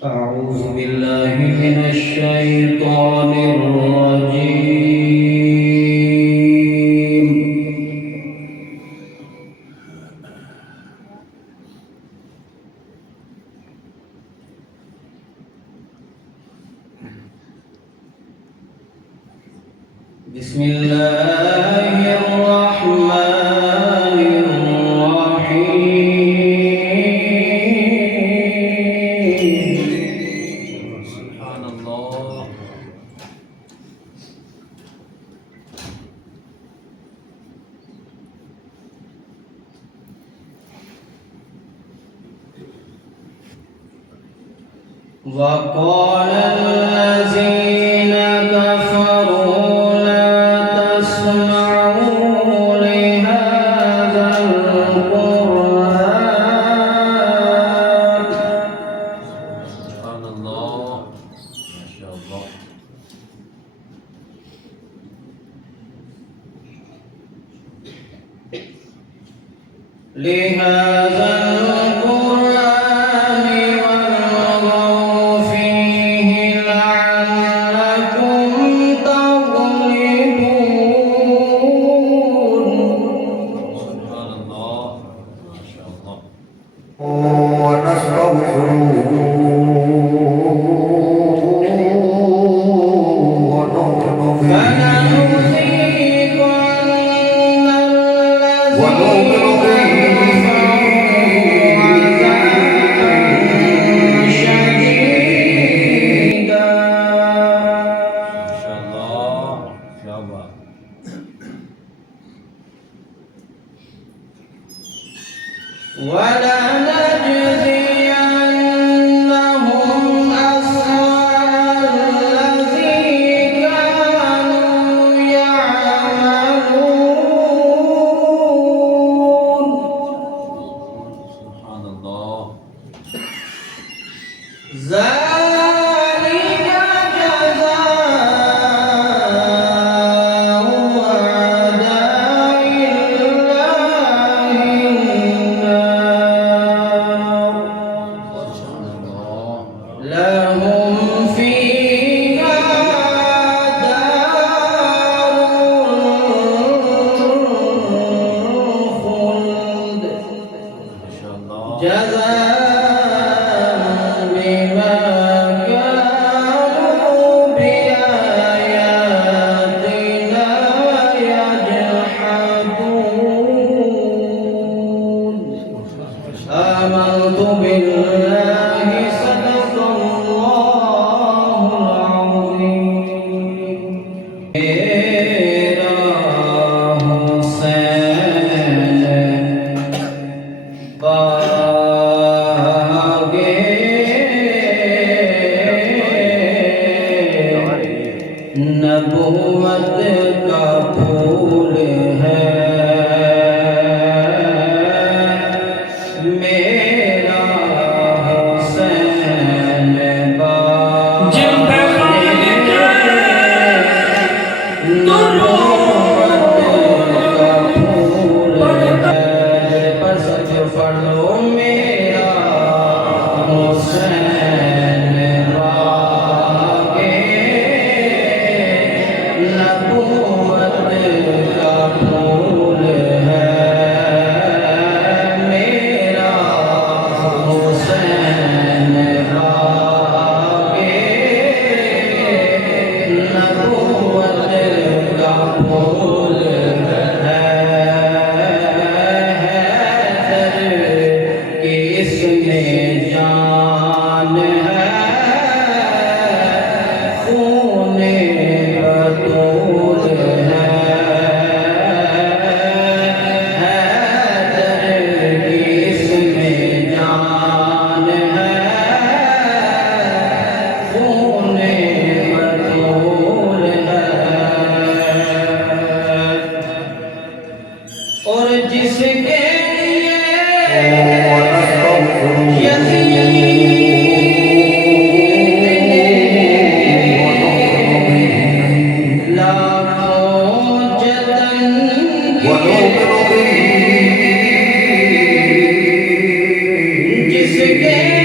أعوذ بالله من الشيطان الرجيم. بسم الله الرحمن الرحيم. سبحان الله. وقال الذين كفروا لا تسمعوا لهذا القرآن. سبحان الله. ما شاء الله. لهذا القرآن والغوا فيه لعلكم تغلبون. سبحان الله. ما شاء الله. ولنجزينهم أسوأ الذي كانوا يعملون. سبحان الله. ذلك جزاء أعداء الله النار. لهم فيها دار الخلد جزاء بما كانوا بآياتنا يجحدون. آمنت بالله صدق الله العظيم. میرا حسین باغے نبوت کا پھول ہے. میرا حسین باغے نبوت کا پھول ہے. پر سچ پڑھو میرا حسین باغے نبوت کا پھول ہے. میرا حسین باغے نبوت کا پھول ہے. کہ اس میں جان ہے خون بطول ہے. حیدر کی اس میں جان ہے خون بطول ہے. اور جس کے لیے یزید نے لاکھوں جتن کیے، جس کے